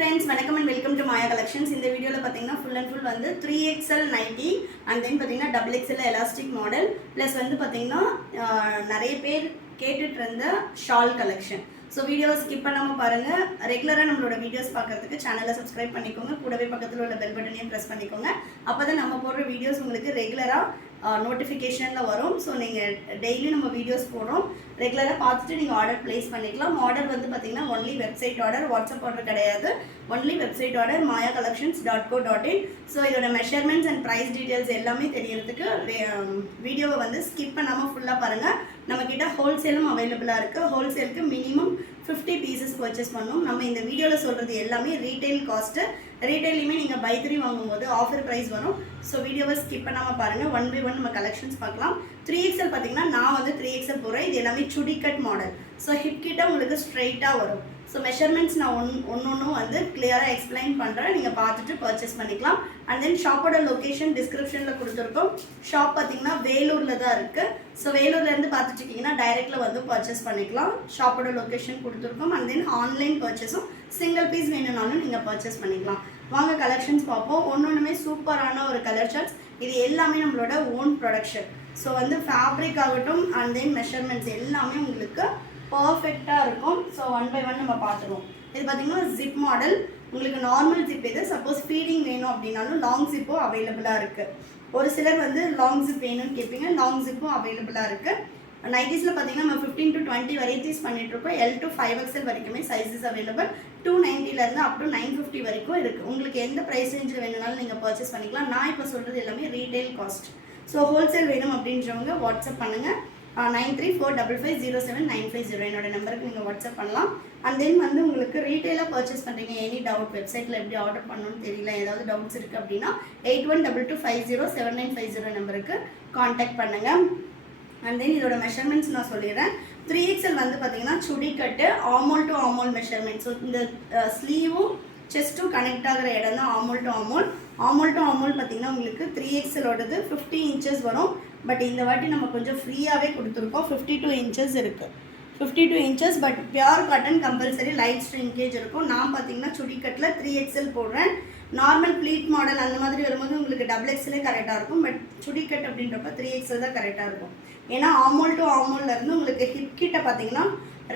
friends, welcome and welcome to Maya Collections. In the video full and full 3XL 90 and then XXL elastic model plus நிறைய பேர் கேட்டுட்டு இருந்த shawl collection. So video skip பண்ணாம பாருங்க. ரெகுலரா நம்மளோட videos பார்க்கிறதுக்கு சேனலை சப்ஸ்கிரைப் பண்ணிக்கோங்க. கூடவே பக்கத்துல உள்ள பெல் பட்டனையும் பிரஸ் பண்ணிக்கோங்க. அப்பதான் நம்ம போடுற வீடியோஸ் உங்களுக்கு ரெகுலரா நோட்டிஃபிகேஷனில் வரும். ஸோ நீங்கள் டெய்லி நம்ம வீடியோஸ் போடுறோம், ரெகுலராக பார்த்துட்டு நீங்கள் ஆர்டர் ப்ளேஸ் பண்ணிக்கலாம். ஆர்டர் பார்த்தீங்கன்னா only website order, WhatsApp order கிடையாது. Only website order mayacollections.co.in. So இதோட மெஷர்மெண்ட்ஸ் அண்ட் ப்ரைஸ் டீட்டெயில்ஸ் எல்லாமே தெரியறதுக்கு வீடியோவை ஸ்கிப் பண்ணாமல் ஃபுல்லாக பாருங்கள். நம்மக்கிட்ட ஹோல்சேலும் அவைலபிளாக இருக்குது. ஹோல்சேலுக்கு மினிமம் 50 பீசஸ் பர்ச்சேஸ் பண்ணணும். நம்ம இந்த வீடியோவில் சொல்கிறது எல்லாமே ரீட்டைல் காஸ்ட்டு. ரீட்டைலையுமே நீங்கள் பை 3 வாங்கும்போது ஆஃபர் ப்ரைஸ் வரும். ஸோ வீடியோவை ஸ்கிப் பண்ணாமல் பாருங்கள். 1 by 1 நம்ம கலெக்ஷன்ஸ் பார்க்கலாம். 3XL பார்த்தீங்கன்னா நான் 3XL போகிறேன். இது எல்லாமே சுடி கட் மாடல். ஸோ ஹிப் கிட்ட உங்களுக்கு ஸ்ட்ரைட்டாக வரும். ஸோ மெஷர்மெண்ட்ஸ் நான் ஒன்று கிளியராக எக்ஸ்பிளைன் பண்ணுறேன். நீங்கள் பார்த்துட்டு பர்ச்சேஸ் பண்ணிக்கலாம். அண்ட் தென் ஷாப்போட லொக்கேஷன் டிஸ்கிரிப்ஷனில் கொடுத்துருக்கோம். ஷாப் பார்த்தீங்கன்னா வேலூரில் தான் இருக்குது. ஸோ வேலூர்லேருந்து பார்த்துட்டு இருக்கீங்கன்னா டைரெக்டில் பர்ச்சேஸ் பண்ணிக்கலாம். ஷாப்போட லொக்கேஷன் கொடுத்துருக்கோம். அண்ட் தென் ஆன்லைன் பர்ச்சேஸும் சிங்கிள் பீஸ் வேணும்னாலும் நீங்கள் பர்ச்சேஸ் பண்ணிக்கலாம். வாங்க கலெக்ஷன்ஸ் பார்ப்போம். ஒன்றுமே சூப்பரான ஒரு கலர் சார்ட்ஸ். இது எல்லாமே நம்மளோட ஓன் ப்ரொடக்ஷன். ஸோ ஃபேப்ரிக் ஆகட்டும் அண்ட் தென் மெஷர்மெண்ட்ஸ் எல்லாமே உங்களுக்கு பர்ஃபெக்டாக இருக்கும். ஸோ 1 by 1 நம்ம பார்த்துருவோம். இது பார்த்தீங்கன்னா ஜிப் மாடல். உங்களுக்கு நார்மல் ஜிப் இது. சப்போஸ் ஃபீடிங் வேணும் அப்படின்னாலும் லாங் ஜிப்பும் அவைலபிளாக இருக்குது. ஒரு சிலர் லாங் ஜிப் வேணும்னு கேட்பீங்க. லாங் ஜிப்பும் அவைலபிளாக இருக்குது. நைட்டிஸில் பார்த்தீங்கன்னா நம்ம 15 to 20 வெரைட்டிஸ் பண்ணிகிட்ருக்கோம். L to 5XL வரைக்குமே சைஸஸ் அவைலபிள். 290 up to 950 வரைக்கும் இருக்குது. உங்களுக்கு எந்த ப்ரைஸ் ரேஞ்சில் வேணும்னாலும் நீங்கள் பர்ச்சேஸ் பண்ணிக்கலாம். நான் இப்போ சொல்கிறது எல்லாமே ரீட்டைல் காஸ்ட். ஸோ ஹோல்சேல் வேணும் அப்படின்றவங்க வாட்ஸ்அப் பண்ணுங்கள். 9345507950 என்னோட நம்பருக்கு நீங்கள் வாட்ஸ்அப் பண்ணலாம். அண்ட் தென் உங்களுக்கு ரீட்டெயிலாக பர்ச்சேஸ் பண்ணுறீங்க, எனி டவுட் வெப்சைட்டில் எப்படி ஆர்டர் பண்ணணும்னு தெரியல, ஏதாவது டவுட்ஸ் இருக்குது அப்படின்னா 8122507950 நம்பருக்கு காண்டாக்ட் பண்ணுங்கள். அண்ட் தென் இதோட மெஷர்மெண்ட்ஸ் நான் சொல்லிடுறேன். 3XL பார்த்தீங்கன்னா சுடி கட்டு ஆமோல் டு ஆமோல் மெஷர்மெண்ட். ஸோ இந்த ஸ்லீவும் செஸ்ட்டும் கனெக்ட் ஆகிற இடம் தான் ஆமோல் டு ஆமோல். ஆமோல் டு ஆமோல் பார்த்தீங்கன்னா உங்களுக்கு 3XLோடது 50 இன்ச்சஸ் வரும். பட் இந்த வாட்டி நம்ம கொஞ்சம் ஃப்ரீயாகவே கொடுத்துருக்கோம். 52 இன்ச்சஸ் இருக்குது. 52 inches but pure cotton compulsory light shrinkage இருக்கும். நான் பார்த்தீங்கன்னா சுடிக்கட்டில் 3XL போடுறேன். நார்மல் ப்ளீட் மாடல் அந்த மாதிரி வரும்போது உங்களுக்கு XXL கரெக்டாக இருக்கும். பட் சுடிக்கட் அப்படின்றப்ப 3XL தான் கரெக்டாக இருக்கும். ஏன்னா ஆமோல் டு ஆமோல்லேருந்து உங்களுக்கு ஹிப் கிட்ட பார்த்தீங்கன்னா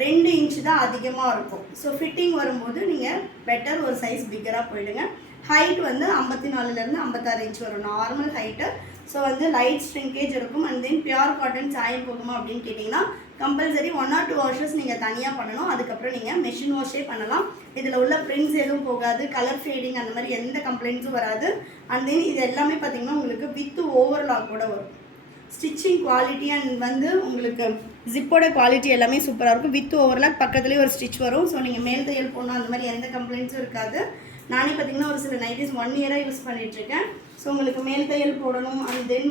2 இன்ச்சு தான் அதிகமாக இருக்கும். ஸோ ஃபிட்டிங் வரும்போது நீங்கள் பெட்டர் ஒரு சைஸ் பிக்கராக போயிடுங்க. ஹைட் 54லேருந்து 56 இன்ச் வரும் normal height. So light shrinkage இருக்கும். அண்ட் தென் பியூர் காட்டன் சாயம் போகுமா அப்படின்னு கேட்டிங்கன்னா கம்பல்சரி 1 or 2 வாஷஸ் நீங்கள் தனியாக பண்ணணும். அதுக்கப்புறம் நீங்கள் மெஷின் வாஷே பண்ணலாம். இதில் உள்ள பிரிண்ட்ஸ் எதுவும் போகாது, கலர் ஃபேடிங் அந்த மாதிரி எந்த கம்ப்ளைண்ட்ஸும் வராது. அண்ட் தென் இது எல்லாமே பார்த்தீங்கன்னா உங்களுக்கு வித் ஓவர்லாக் கூட வரும். ஸ்டிச்சிங் குவாலிட்டி அண்ட் உங்களுக்கு ஜிப்போட குவாலிட்டி எல்லாமே சூப்பராக இருக்கும். வித் ஓவர்லாக் பக்கத்துலேயே ஒரு ஸ்டிச் வரும். ஸோ நீங்கள் மேல் தையல் போடணும் அந்த மாதிரி எந்த கம்ப்ளைண்ட்ஸும் இருக்காது. நானே பார்த்தீங்கன்னா ஒரு சில நைட்டிஸ் 1 இயராக யூஸ் பண்ணிகிட்ருக்கேன். ஸோ உங்களுக்கு மேல் தையல் போடணும் அண்ட் தென்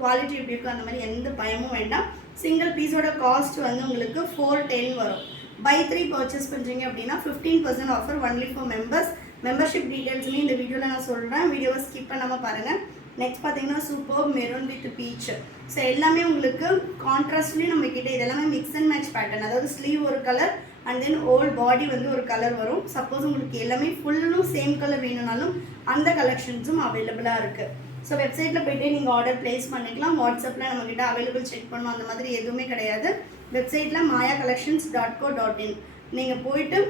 குவாலிட்டி எப்படி இருக்கும் அந்த மாதிரி எந்த பயமும் வேண்டாம். சிங்கிள் பீஸோட காஸ்ட் உங்களுக்கு 410 வரும். பை 3 பர்ச்சேஸ் பண்ணுறீங்க அப்படின்னா 15% offer only for members. Membership டீட்டெயில்ஸுமே இந்த வீடியோவில் நான் சொல்கிறேன். வீடியோவை ஸ்கிப் பண்ணாமல் பாருங்கள். நெக்ஸ்ட் பார்த்தீங்கன்னா super maroon with beach. So எல்லாமே உங்களுக்கு கான்ட்ராஸ்ட்லேயும் நம்மக்கிட்ட இதெல்லாமே மிக்ஸ் அண்ட் மேட்ச் பேட்டர்ன். அதாவது ஸ்லீவ் ஒரு கலர் அண்ட் தென் ஓல் பாடி ஒரு கலர் வரும். சப்போஸ் உங்களுக்கு எல்லாமே ஃபுல்லும் சேம் கலர் வேணும்னாலும் அந்த கலெக்ஷன்ஸும் அவைலபிளாக இருக்குது. ஸோ வெப்சைட்டில் போய்ட்டு நீங்கள் ஆர்டர் ப்ளேஸ் பண்ணிக்கலாம். வாட்ஸ்அப்பில் நம்மக்கிட்ட அவைலபிள் செக் பண்ணணும் அந்த மாதிரி எதுவுமே கிடையாது. வெப்சைட்டில் mayacollections.co.in நீங்கள் போயிட்டு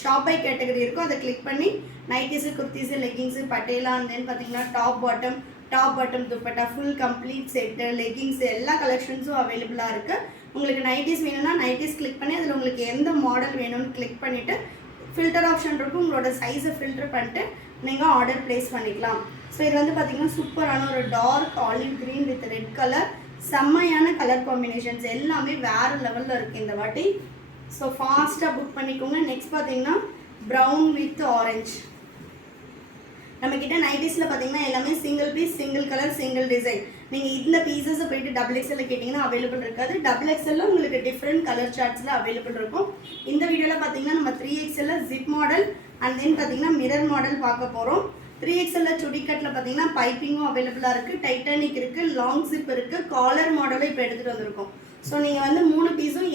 ஷாப் பை கேட்டகரி இருக்கும், அதை கிளிக் பண்ணி nighties, kurtis, leggings, Patiala and then பார்த்தீங்கன்னா top bottom dupatta full complete set, leggings எல்லா கலெக்ஷன்ஸும் அவைலபிளாக இருக்குது. உங்களுக்கு நைட்டிஸ் வேணும்னா நைட்டிஸ் கிளிக் பண்ணி அதில் உங்களுக்கு எந்த மாடல் வேணும்னு கிளிக் பண்ணிவிட்டு ஃபில்டர் ஆப்ஷன் இருக்கும். உங்களோட சைஸை ஃபில்டர் பண்ணிட்டு நீங்கள் ஆர்டர் ப்ளேஸ் பண்ணிக்கலாம். ஸோ இது பார்த்தீங்கன்னா சூப்பரான ஒரு dark olive green with red colour. செம்மையான கலர் காம்பினேஷன்ஸ் எல்லாமே வேறு லெவலில் இருக்குது இந்த வாட்டி. ஸோ ஃபாஸ்ட்டாக புக் பண்ணிக்கோங்க. நெக்ஸ்ட் பார்த்தீங்கன்னா ப்ரௌன் வித் ஆரஞ்ச். நம்மக்கிட்ட நைட்டிஸில் பார்த்தீங்கன்னா எல்லாமே single piece, single colour, single design. நீங்கள் இந்த பீசஸை போய்ட்டு XXL கேட்டிங்கன்னா அவைலபிள் இருக்காது. XXL உங்களுக்கு டிஃப்ரெண்ட் கலர் சார்ட்ஸில் அவைலபிள் இருக்கும். இந்த வீடியோவில் பார்த்தீங்கன்னா நம்ம 3XL zip model and then பார்த்தீங்கன்னா மிரர் மாடல் பார்க்க போகிறோம். 3XL சுடிக்கட்டில் பார்த்தீங்கன்னா பைப்பிங்கும் அவைலபிளாக இருக்குது, டைட்டானிக் இருக்குது, லாங் ஜிப் இருக்குது, காலர் மாடலும் இப்போ எடுத்துகிட்டு வந்திருக்கோம். ஸோ நீங்கள் 3 பீஸும்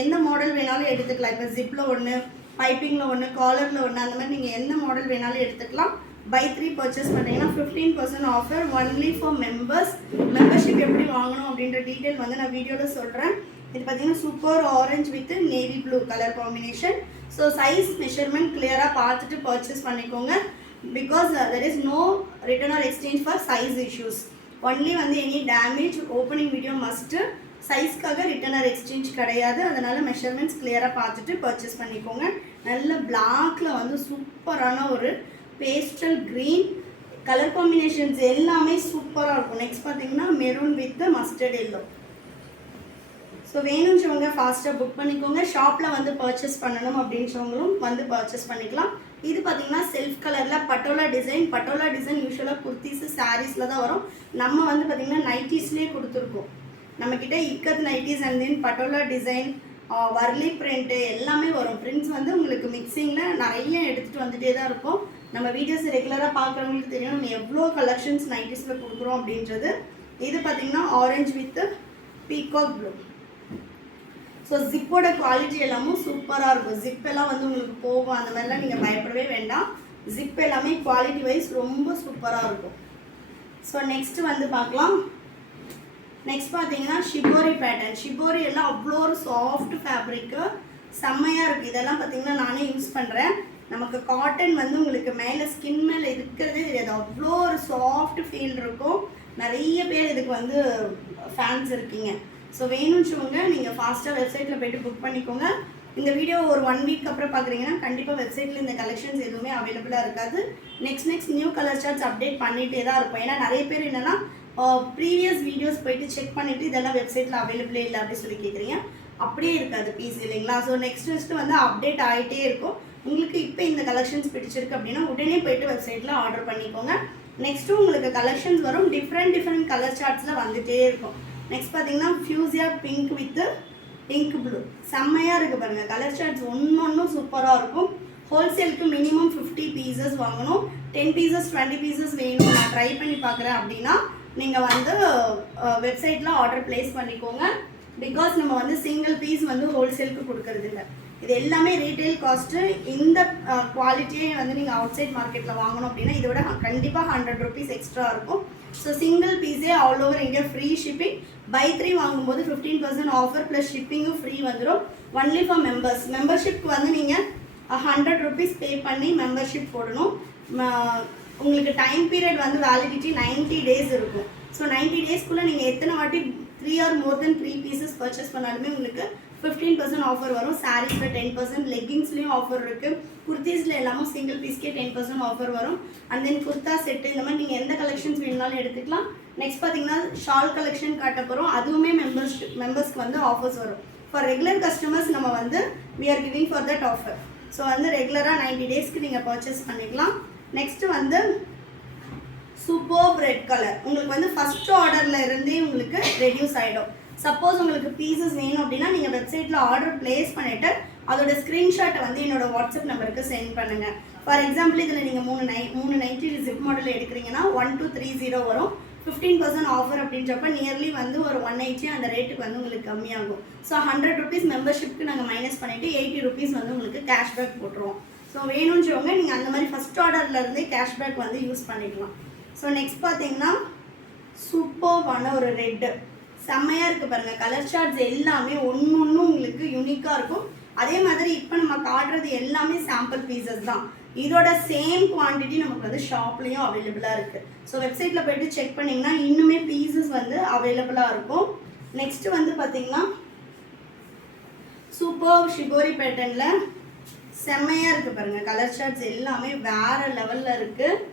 எந்த மாடல் வேணாலும் எடுத்துக்கலாம். இப்போ ஜிப்பில் ஒன்று, பைப்பிங்கில் ஒன்று, காலரில் ஒன்று, அந்த மாதிரி நீங்கள் எந்த மாடல் வேணாலும் எடுத்துக்கலாம். பை 3 பர்ச்சேஸ் பண்ணிங்கன்னா 15% offer only for members. Membership எப்படி வாங்கணும் அப்படின்ற டீட்டெயில் வந்து நான் வீடியோவில் சொல்கிறேன். இது பார்த்தீங்கன்னா super orange with navy blue colour combination. So size measurement கிளியராக பார்த்துட்டு பர்ச்சேஸ் பண்ணிக்கோங்க. Because there is no return or exchange for size issues. Only வந்து any damage opening video must. சைஸ்க்காக ரிட்டர்ன் ஆர் எக்ஸ்சேஞ்ச் கிடையாது. அதனால் மெஷர்மெண்ட்ஸ் கிளியராக பார்த்துட்டு purchase பண்ணிக்கோங்க. நல்ல பிளாக்கில் வந்து சூப்பரான ஒரு பேஸ்டல் க்ரீன் கலர் காம்பினேஷன்ஸ் எல்லாமே சூப்பராக இருக்கும். நெக்ஸ்ட் பார்த்தீங்கன்னா maroon with mustard yellow. So வேணுன்றவங்க ஃபாஸ்ட்டாக புக் பண்ணிக்கோங்க. ஷாப்பில் வந்து பர்ச்சேஸ் பண்ணணும் அப்படின்றவங்களும் வந்து பர்ச்சேஸ் பண்ணிக்கலாம். இது பார்த்தீங்கன்னா செல்ஃப் கலரில் பட்டோலா டிசைன். பட்டோலா டிசைன் யூஸ்வலாக குர்த்திஸு சாரீஸில் தான் வரும். நம்ம வந்து பார்த்திங்கன்னா நைட்டிஸ்லேயே கொடுத்துருக்கோம். நம்மக்கிட்ட ikat nighties and then patola design, Warli print எல்லாமே வரும். பிரிண்ட்ஸ் வந்து உங்களுக்கு மிக்சிங்கில் நிறைய எடுத்துகிட்டு வந்துகிட்டே தான் இருக்கும். நம்ம வீடியோஸ் ரெகுலராக பார்க்குறவங்களுக்கு தெரியும் நம்ம எவ்வளோ கலெக்ஷன்ஸ் நைட்டிஸில் கொடுக்குறோம் அப்படின்றது. இது பார்த்திங்கன்னா orange with peacock blue. So ஜிப்போட குவாலிட்டி எல்லாமும் சூப்பராக இருக்கும். ஜிப் எல்லாம் வந்து உங்களுக்கு போகும், அந்த மாதிரிலாம் நீங்கள் பயப்படவே வேண்டாம். ஜிப் எல்லாமே குவாலிட்டி வைஸ் ரொம்ப சூப்பராக இருக்கும். ஸோ நெக்ஸ்ட்டு வந்து பார்க்கலாம். நெக்ஸ்ட் பார்த்தீங்கன்னா ஷிபோரி பேட்டர்ன். ஷிபோரி எல்லாம் அவ்வளோ ஒரு சாஃப்ட் ஃபேப்ரிக்கு, செம்மையாக இருக்குது. இதெல்லாம் பார்த்தீங்கன்னா நானே யூஸ் பண்ணுறேன். நமக்கு காட்டன் வந்து உங்களுக்கு மேலே ஸ்கின் மேலே இருக்கிறதே தெரியாது, அவ்வளோ ஒரு சாஃப்ட் ஃபீல் இருக்கும். நிறைய பேர் இதுக்கு வந்து ஃபேன்ஸ் இருக்கீங்க. ஸோ வேணுன்றவங்க நீங்கள் ஃபாஸ்ட்டாக வெப்சைட்டில் போய்ட்டு புக் பண்ணிக்கோங்க. இந்த வீடியோ ஒரு 1 வீக் அப்புறம் பார்க்குறீங்கன்னா கண்டிப்பாக வெப்சைட்டில் இந்த கலெக்ஷன்ஸ் எதுவுமே அவைலபிளாக இருக்காது. Next new colour charts update பண்ணிகிட்டே தான் இருக்கும். ஏன்னா நிறைய பேர் என்னென்னா ப்ரீவியஸ் வீடியோஸ் போய்ட்டு செக் பண்ணிவிட்டு இதெல்லாம் வெப்சைட்டில் அவைலபிளே இல்லை அப்படின்னு சொல்லி கேட்குறீங்க. அப்படியே இருக்காது பீஸ் இல்லைங்களா. ஸோ நெக்ஸ்ட்டு வந்து அப்டேட் ஆகிட்டே இருக்கும். உங்களுக்கு இப்போ இந்த கலெக்ஷன்ஸ் பிடிச்சிருக்கு அப்படின்னா உடனே போய்ட்டு வெப்சைட்டில் ஆர்டர் பண்ணிக்கோங்க. நெக்ஸ்ட்டு உங்களுக்கு கலெக்ஷன்ஸ் வரும். டிஃப்ரெண்ட் கலர் சார்ட்ஸில் வந்துகிட்டே இருக்கும். நெக்ஸ்ட் பார்த்தீங்கன்னா ஃபியூசியா பிங்க் வித் பிங்க் ப்ளூ செம்மையாக இருக்குது பாருங்கள். கலர் சார்ட்ஸ் ஒன்றும் சூப்பராக இருக்கும். ஹோல்சேலுக்கு மினிமம் 50 பீசஸ் வாங்கணும். 10 பீசஸ் 20 பீசஸ் வேணும், நான் ட்ரை பண்ணி பார்க்குறேன் அப்படின்னா நீங்கள் வந்து வெப்சைட்டில் ஆர்டர் ப்ளேஸ் பண்ணிக்கோங்க. பிகாஸ் நம்ம வந்து சிங்கிள் பீஸ் வந்து ஹோல்சேலுக்கு கொடுக்கறது இல்லை. இது எல்லாமே ரீட்டைல் காஸ்ட்டு. இந்த குவாலிட்டியே வந்து நீங்கள் அவுட் சைட் மார்க்கெட்டில் வாங்கணும் அப்படின்னா இதோட கண்டிப்பாக 100 rupees எக்ஸ்ட்ரா இருக்கும். ஸோ சிங்கிள் பீஸே all over India free shipping. Buy 3 வாங்கும்போது 15% ஆஃபர் ப்ளஸ் ஷிப்பிங்கும் ஃப்ரீ வந்துடும். Only for members. மெம்பர்ஷிப்க்கு வந்து நீங்கள் 100 rupees பே பண்ணி மெம்பர்ஷிப் போடணும். உங்களுக்கு டைம் பீரியட் வந்து வேலிடிட்டி 90 days இருக்கும். ஸோ 90 daysக்குள்ளே நீங்கள் எத்தனை வாட்டி 3 or more than 3 pieces purchase பண்ணாலுமே உங்களுக்கு 15% ஆஃபர் வரும். சாரீஸில் 10%, லெக்கிங்ஸ்லேயும் ஆஃபர் இருக்குது. குர்த்திஸில் எல்லாமும் சிங்கிள் பீஸ்க்கே 10% ஆஃபர் வரும். அண்ட் தென் குர்த்தா செட்டு, இந்த மாதிரி நீங்கள் எந்த கலெக்ஷன்ஸ் வேணுனாலும் எடுத்துக்கலாம். நெக்ஸ்ட் பார்த்தீங்கன்னா ஷால் கலெக்ஷன் காட்ட போகிறோம். அதுவுமே மெம்பர்ஸ்க்கு வந்து ஆஃபர்ஸ் வரும். ஃபார் ரெகுலர் கஸ்டமர்ஸ் நம்ம வந்து we are giving for that offer. So வந்து ரெகுலராக 90 daysக்கு நீங்கள் பர்ச்சேஸ் பண்ணிக்கலாம். நெக்ஸ்ட்டு வந்து சூப்பர் ரெட் கலர். உங்களுக்கு வந்து ஃபஸ்ட் ஆர்டரில் இருந்தே உங்களுக்கு ரெடியூஸ் ஆகிடும். சப்போஸ் உங்களுக்கு பீசஸ் வேணும் அப்படின்னா நீங்கள் வெப்சைட்டில் ஆர்டர் ப்ளேஸ் பண்ணிவிட்டு அதோட ஸ்க்ரீன்ஷாட்டை வந்து என்னோடய வாட்ஸ்அப் நம்பருக்கு சென்ட் பண்ணுங்கள். ஃபார் எக்ஸாம்பிள் இதில் நீங்கள் 3 நைட்டி ஜிப் மாடல் எடுக்கிறீங்கன்னா 1230 வரும். 15% ஆஃபர் அப்படின்றப்ப நியர்லி வந்து ஒரு 180 அந்த ரேட்டுக்கு வந்து உங்களுக்கு கம்மியாகும். ஸோ 100 rupees மெம்பர்ஷிப்க்கு நாங்கள் மைனஸ் பண்ணிவிட்டு 80 rupees வந்து உங்களுக்கு கேஷ்பேக் போட்டுருவோம். ஸோ வேணுன்றவங்க நீங்கள் அந்த மாதிரி ஃபஸ்ட் ஆர்டர்லேருந்தே கேஷ்பேக் வந்து யூஸ் பண்ணிக்கலாம். ஸோ நெக்ஸ்ட் பார்த்தீங்கன்னா சூப்பர்வான ஒரு ரெட்டு செம்மையாக இருக்குது பாருங்கள். கலர் சார்ட்ஸ் எல்லாமே ஒன்று உங்களுக்கு யூனிக்காக இருக்கும். அதே மாதிரி இப்போ நம்ம காட்டுறது எல்லாமே சாம்பிள் பீசஸ் தான். இதோட சேம் குவான்டிட்டி நமக்கு வந்து ஷாப்லேயும் அவைலபிளாக இருக்குது. ஸோ வெப்சைட்டில் போய்ட்டு செக் பண்ணிங்கன்னா இன்னுமே பீசஸ் வந்து அவைலபிளாக இருக்கும். நெக்ஸ்ட்டு வந்து பார்த்திங்கன்னா சூப்பர் ஷிபோரி பேட்டர்னில் செம்மையாக இருக்குது பாருங்கள். கலர் சார்ட்ஸ் எல்லாமே வேறு லெவலில் இருக்குது.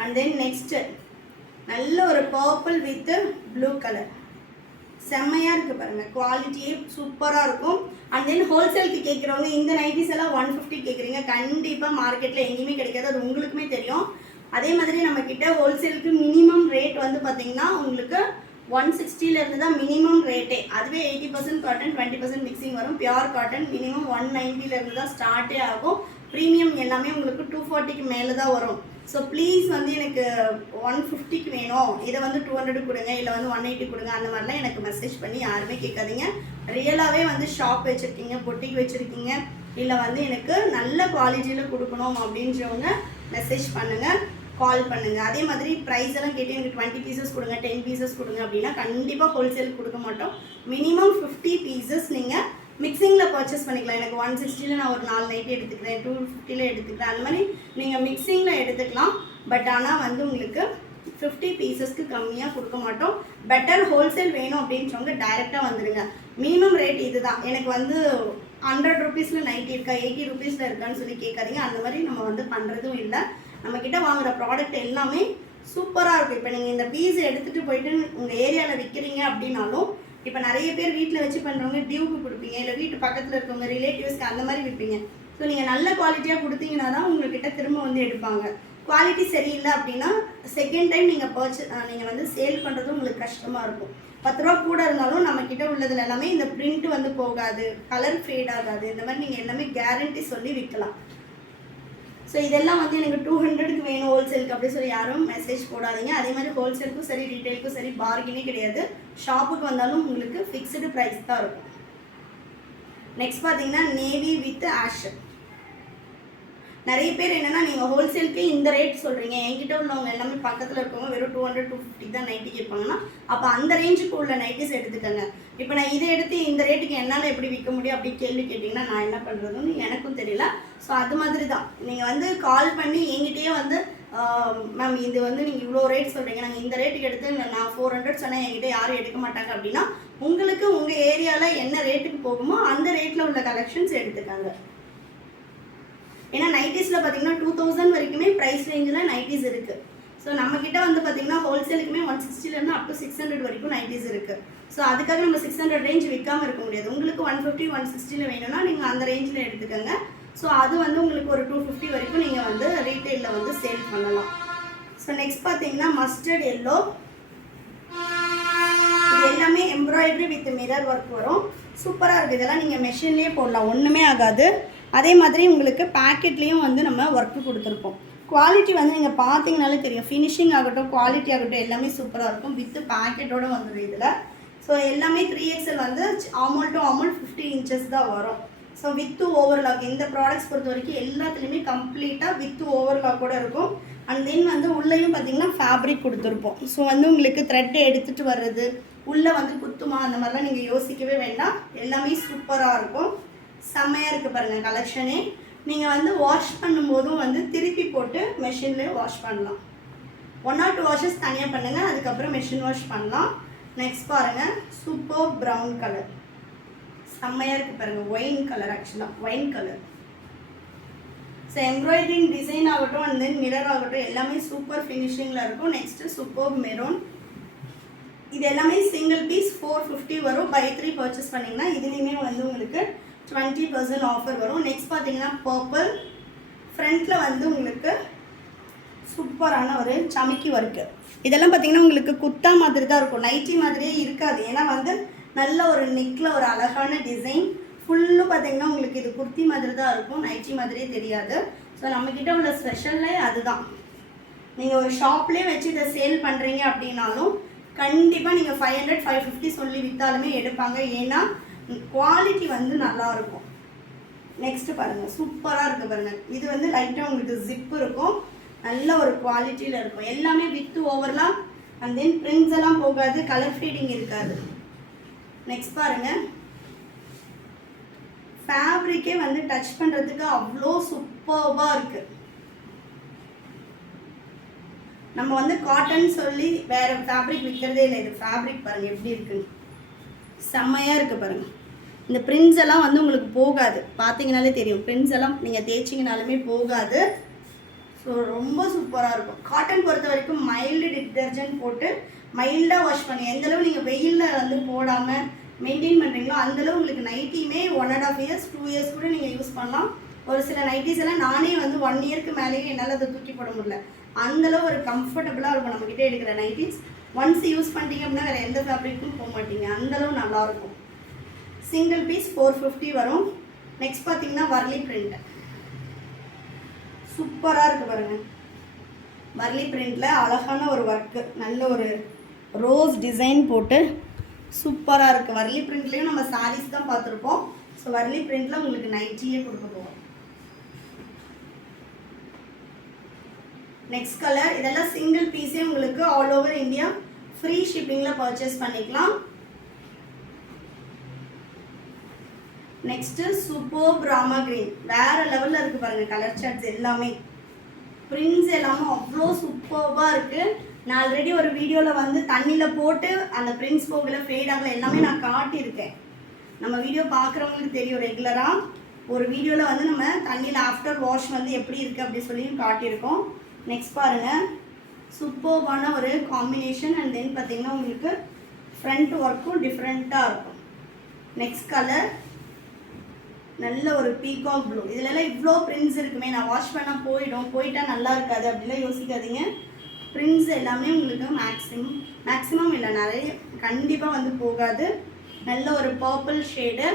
அண்ட் தென் நெக்ஸ்ட்டு நல்ல ஒரு பர்பிள் வித் ப்ளூ கலர் செம்மையாக இருக்குது பாருங்கள். குவாலிட்டியே சூப்பராக இருக்கும். அண்ட் தென் ஹோல்சேலுக்கு கேட்குறவங்க இந்த நைட்டிஸ் எல்லாம் 150 கேட்குறீங்க. கண்டிப்பாக மார்க்கெட்டில் எங்கேயுமே கிடைக்காது, அது உங்களுக்குமே தெரியும். அதே மாதிரி நம்மக்கிட்ட ஹோல்சேலுக்கு மினிமம் ரேட் வந்து பார்த்திங்கன்னா உங்களுக்கு 160 தான் மினிமம் ரேட்டே. அதுவே 80% காட்டன் 20% மிக்சிங் வரும். பியூர் காட்டன் மினிமம் 190 தான் ஸ்டார்ட்டே ஆகும். ப்ரீமியம் எல்லாமே உங்களுக்கு 240க்கு மேலே தான் வரும். ஸோ ப்ளீஸ் வந்து எனக்கு 150க்கு வேணும், இதை வந்து 200 கொடுங்க, இல்லை வந்து 180 கொடுங்க, அந்த மாதிரிலாம் எனக்கு மெசேஜ் பண்ணி யாருமே கேட்காதீங்க. ரியலாகவே வந்து ஷாப் வச்சுருக்கீங்க, பொட்டிக் வச்சுருக்கீங்க, இல்லை வந்து எனக்கு நல்ல குவாலிட்டியில் கொடுக்கணும் அப்படின்றவங்க மெசேஜ் பண்ணுங்கள், கால் பண்ணுங்கள். அதே மாதிரி ப்ரைஸ் எல்லாம் கேட்டு எனக்கு 20 பீசஸ் கொடுங்க, 10 பீசஸ் கொடுங்க அப்படின்னா கண்டிப்பாக ஹோல்சேல் கொடுக்க மாட்டோம். மினிமம் 50 பீசஸ் நீங்கள் மிக்சிங்கில் பர்ச்சேஸ் பண்ணிக்கலாம். எனக்கு 160ல் நான் ஒரு 4 நைட்டி எடுத்துக்கிறேன், 250ல் எடுத்துக்கிறேன், அந்த மாதிரி நீங்கள் மிக்சிங்கில் எடுத்துக்கலாம். பட் ஆனால் வந்து உங்களுக்கு 50 பீசஸ்க்கு கம்மியாக கொடுக்க மாட்டோம். பெட்டர் ஹோல்சேல் வேணும் அப்படின்றவங்க டைரெக்டாக வந்துடுங்க. மினிமம் ரேட் இது தான். எனக்கு வந்து 100 ருபீஸில் நைட்டி இருக்கா, 80 ருபீஸில் இருக்கான்னு சொல்லி கேட்காதீங்க. அந்த மாதிரி நம்ம வந்து பண்ணுறதும் இல்லை. நம்மக்கிட்ட வாங்குகிற ப்ராடக்ட் எல்லாமே சூப்பராக இருக்கும். இப்போ நீங்கள் இந்த பீஸ் எடுத்துகிட்டு போயிட்டு உங்கள் ஏரியாவில் விற்கிறீங்க அப்படின்னாலும், இப்போ நிறைய பேர் வீட்டில் வச்சு பண்ணுறவங்க டியூக்கு கொடுப்பீங்க, இல்லை வீட்டு பக்கத்தில் இருக்கவங்க ரிலேட்டிவ்ஸ்க்கு அந்த மாதிரி விற்பீங்க. ஸோ நீங்கள் நல்ல குவாலிட்டியாக கொடுத்தீங்கன்னா தான் உங்கள்கிட்ட திரும்ப வந்து எடுப்பாங்க. குவாலிட்டி சரியில்லை அப்படின்னா செகண்ட் டைம் நீங்கள் வந்து சேல் பண்ணுறது உங்களுக்கு கஷ்டமாக இருக்கும். 10 ரூபா கூட இருந்தாலும் நம்மக்கிட்ட உள்ளதில் எல்லாமே இந்த பிரிண்ட் வந்து போகாது, கலர் ஃபேட் ஆகாது, இந்த மாதிரி நீங்கள் எல்லாமே கேரண்டி சொல்லி விற்கலாம். ஸோ இதெல்லாம் வந்து எனக்கு 200க்கு வேணும் ஹோல்சேலுக்கு அப்படி சொல்லி யாரும் மெசேஜ் போடாதீங்க. அதே மாதிரி ஹோல்சேலுக்கும் சரி ரீட்டைலுக்கும் சரி பார்கெனே கிடையாது. ஷாப்புக்கு வந்தாலும் உங்களுக்கு ஃபிக்ஸ்டு ப்ரைஸ் தான் இருக்கும். நெக்ஸ்ட் பார்த்தீங்கன்னா நேவி வித் ஆஷ். நிறைய பேர் என்னென்னா நீங்கள் ஹோல்சேலுக்கே இந்த ரேட் சொல்கிறீங்க, என்கிட்ட உள்ளவங்க எல்லாமே பக்கத்தில் இருக்கவங்க வெறும் 200 250 தான் நைட்டி கேட்பாங்கன்னா அப்போ அந்த ரேஞ்சுக்கு உள்ள நைட்டிஸ் எடுத்துக்கோங்க. இப்போ நான் இதை எடுத்து இந்த ரேட்டுக்கு என்னால் எப்படி விற்க முடியும் அப்படி கேள்வி கேட்டிங்கன்னா நான் என்ன பண்ணுறதுன்னு எனக்கும் தெரியல. ஸோ அது மாதிரி தான் நீங்கள் வந்து கால் பண்ணி என்கிட்டயே வந்து மேம் இது வந்து நீங்கள் இவ்வளோ ரேட் சொல்கிறீங்க, நாங்கள் இந்த ரேட்டுக்கு எடுத்து நான் 400 சொன்னேன், என்கிட்ட யாரும் எடுக்க மாட்டாங்க அப்படின்னா உங்களுக்கு உங்கள் ஏரியாவில் என்ன ரேட்டுக்கு போகுமோ அந்த ரேட்டில் உள்ள கலெக்ஷன்ஸ் எடுத்துக்காங்க. ஏன்னா நைட்டிஸில் பார்த்தீங்கன்னா 2000 வரைக்குமே ப்ரைஸ் ரேஞ்சில் நைட்டிஸ் இருக்குது. ஸோ நம்மக்கிட்ட வந்து பார்த்தீங்கன்னா ஹோல்சேலுக்குமே 160லேருந்து அப் டு 600 வரைக்கும் நைட்டிஸ் இருக்குது. ஸோ அதுக்காக நம்ம 600 ரேஞ்ச் விற்காமல் இருக்க முடியாது. உங்களுக்கு 150 160ல் வேணும்னா நீங்கள் அந்த ரேஞ்சில் எடுத்துக்கோங்க. ஸோ அது வந்து உங்களுக்கு ஒரு 250 வரைக்கும் நீங்கள் வந்து ரீட்டெயிலில் வந்து சேல் பண்ணலாம். ஸோ நெக்ஸ்ட் பார்த்தீங்கன்னா மஸ்டர்ட் எல்லோ. இது எல்லாமே எம்ப்ராய்டரி வித் மிரர் ஒர்க் வரும். சூப்பராக இருக்குது. இதெல்லாம் நீங்கள் மெஷின்லேயே போடலாம், ஒன்றுமே ஆகாது. அதே மாதிரி உங்களுக்கு பேக்கெட்லேயும் வந்து நம்ம ஒர்க்கு கொடுத்துருப்போம். குவாலிட்டி வந்து நீங்கள் பார்த்தீங்கனாலே தெரியும், ஃபினிஷிங் ஆகட்டும் குவாலிட்டி ஆகட்டும் எல்லாமே சூப்பராக இருக்கும். வித்து பேக்கெட்டோடு வந்துடும் இதில். ஸோ எல்லாமே 3XL வந்து ஆமோல் டு ஆமோல் 50 இன்ச்சஸ் தான் வரும். ஸோ வித்து ஓவர்லாக் இந்த ப்ராடக்ட்ஸ் பொறுத்த வரைக்கும் எல்லாத்துலேயுமே கம்ப்ளீட்டாக வித்து ஓவர்லாக் கூட இருக்கும். அண்ட் தென் வந்து உள்ளேயும் பார்த்தீங்கன்னா ஃபேப்ரிக் கொடுத்துருப்போம். ஸோ வந்து உங்களுக்கு த்ரெட் எடுத்துகிட்டு வர்றது உள்ளே வந்து குத்துமா அந்த மாதிரிலாம் நீங்கள் யோசிக்கவே வேண்டாம். எல்லாமே சூப்பராக இருக்கும். செம்மையாக இருக்குது பாருங்கள் கலெக்ஷனே. நீங்கள் வந்து வாஷ் பண்ணும்போதும் வந்து திருப்பி போட்டு மெஷின்லேயே வாஷ் பண்ணலாம். 1 or 2 வாஷஸ் தனியாக பண்ணுங்கள், அதுக்கப்புறம் மெஷின் வாஷ் பண்ணலாம். நெக்ஸ்ட் பாருங்கள் சூப்பர் ப்ரௌன் கலர், செம்மையாக இருக்குது பாருங்கள். ஒயின் கலர், ஆக்சுவலாக wine colour. So embroidering design ஆகட்டும் அண்ட் தென் மிரர் ஆகட்டும் எல்லாமே சூப்பர் ஃபினிஷிங்கில் இருக்கும். Next super maroon. இது எல்லாமே சிங்கிள் பீஸ் 450 வரும். பை 3 பர்ச்சேஸ் பண்ணிங்கன்னா இதுலேயுமே வந்து உங்களுக்கு 20% ஆஃபர் வரும். நெக்ஸ்ட் பார்த்தீங்கன்னா பர்பிள். ஃப்ரண்ட்டில் வந்து உங்களுக்கு சூப்பரான ஒரு சமிக்கி ஒர்க்கு. இதெல்லாம் பார்த்தீங்கன்னா உங்களுக்கு குத்தா மாதிரி தான் இருக்கும், நைட்டி மாதிரியே இருக்காது. ஏன்னா வந்து நல்ல ஒரு நெக்கில் ஒரு அழகான டிசைன். ஃபுல்லும் பார்த்தீங்கன்னா உங்களுக்கு இது குர்த்தி மாதிரி தான் இருக்கும், நைட்டி மாதிரியே தெரியாது. ஸோ நம்மக்கிட்ட உள்ள ஸ்பெஷல்லே அதுதான். நீங்கள் ஒரு ஷாப்லேயே வச்சு இதை சேல் பண்ணுறீங்க அப்படின்னாலும் கண்டிப்பாக நீங்கள் 500 550 சொல்லி விற்றாலுமே எடுப்பாங்க. ஏன்னா குவாலிட்டி வந்து நல்லாயிருக்கும். நெக்ஸ்ட்டு பாருங்கள் சூப்பராக இருக்குது பாருங்கள். இது வந்து லைட்டாக உங்களுக்கு ஜிப்பு இருக்கும், நல்ல ஒரு குவாலிட்டியில் இருக்கும். எல்லாமே வித்து ஓவர்லாம் அண்ட் தென் பிரிண்ட்ஸ் எல்லாம் போகாது, கலர் ஃபீடிங் இருக்காது. நெக்ஸ்ட் பாருங்கள் ஃபேப்ரிக்கே வந்து டச் பண்ணுறதுக்கு அவ்வளோ சூப்பராக இருக்குது. நம்ம வந்து காட்டன் சொல்லி வேறு ஃபேப்ரிக் விற்கிறதே இல்லை. இது ஃபேப்ரிக் பாருங்கள் எப்படி இருக்குன்னு, செம்மையாக இருக்குது பாருங்கள். இந்த பிரிண்ட்ஸ் எல்லாம் வந்து உங்களுக்கு போகாது, பார்த்தீங்கனாலே தெரியும். பிரிண்ட்ஸ் எல்லாம் நீங்கள் தேய்ச்சிங்கனாலுமே போகாது. ஸோ ரொம்ப சூப்பராக இருக்கும். காட்டன் பொறுத்த வரைக்கும் மைல்டு டிட்டர்ஜென்ட் போட்டு மைல்டாக வாஷ் பண்ணி எந்தளவு நீங்கள் வெயிலில் வந்து போடாமல் மெயின்டைன் பண்ணுறீங்களோ அந்தளவு உங்களுக்கு நைட்டியுமே 1.5 years 2 years கூட நீங்கள் யூஸ் பண்ணலாம். ஒரு சில நைட்டிஸ் எல்லாம் நானே வந்து 1 yearக்கு மேலேயே என்னால் அதை தூக்கி போட முடியல, அந்தளவு ஒரு கம்ஃபர்டபுளாக இருக்கும் நம்மக்கிட்டே எடுக்கிற நைட்டிஸ். ஒன்ஸ் யூஸ் பண்ணிட்டீங்க அப்படின்னா வேறு எந்த ஃபேப்ரிக்கும் போக மாட்டீங்க, அந்தளவு நல்லாயிருக்கும். சிங்கிள் பீஸ் 450 வரும். நெக்ஸ்ட் பார்த்தீங்கன்னா வர்லி பிரிண்ட். சூப்பராக இருக்குது பாருங்கள். வர்லி பிரிண்டில் அழகான ஒரு ஒர்க்கு, நல்ல ஒரு ரோஸ் டிசைன் போட்டு சூப்பராக இருக்குது. வர்லி பிரிண்ட்லேயும் நம்ம சாரீஸ் தான் பார்த்துருப்போம். ஸோ வர்லி பிரிண்டில் உங்களுக்கு நைட்டியே கொடுக்க போவோம். நெக்ஸ்ட் கலர், இதெல்லாம் சிங்கிள் பீஸே உங்களுக்கு ஆல் ஓவர் இந்தியா ஃப்ரீ ஷிப்பிங்கில் பர்ச்சேஸ் பண்ணிக்கலாம். நெக்ஸ்ட்டு சூப்பர் ராமா கிரீன், வேறு லெவலில் இருக்குது பாருங்கள். கலர் சார்ட்ஸ் எல்லாமே பிரிண்ட்ஸ் எல்லாமே அவ்வளோ சூப்பராக இருக்குது. நான் ஆல்ரெடி ஒரு வீடியோவில் வந்து தண்ணியில் போட்டு அந்த பிரிண்ட்ஸ் போகல, ஃபேட் ஆகல, எல்லாமே நான் காட்டியிருக்கேன். நம்ம வீடியோ பார்க்குறவங்களுக்கு தெரியும். ரெகுலராக ஒரு வீடியோவில் வந்து நம்ம தண்ணியில் ஆஃப்டர் வாஷ் வந்து எப்படி இருக்குது அப்படி சொல்லியும் காட்டியிருக்கோம். நெக்ஸ்ட் பாருங்கள், சூப்பர்பான ஒரு காம்பினேஷன். அண்ட் தென் பார்த்திங்கன்னா உங்களுக்கு ஃப்ரண்ட் ஒர்க்கும் டிஃப்ரெண்ட்டாக இருக்கும். நெக்ஸ்ட் கலர் நல்ல ஒரு பீகாக் ப்ளூ. இதிலெல்லாம் இவ்வளோ பிரிண்ட்ஸ் இருக்குமே, நான் வாஷ் பண்ண போயிட்டால் நல்லா இருக்காது அப்படிலாம் யோசிக்காதீங்க. பிரிண்ட்ஸ் எல்லாமே உங்களுக்கு மேக்ஸிமம் இல்லை, நிறைய கண்டிப்பாக வந்து போகாது. நல்ல ஒரு பர்பிள் ஷேடு.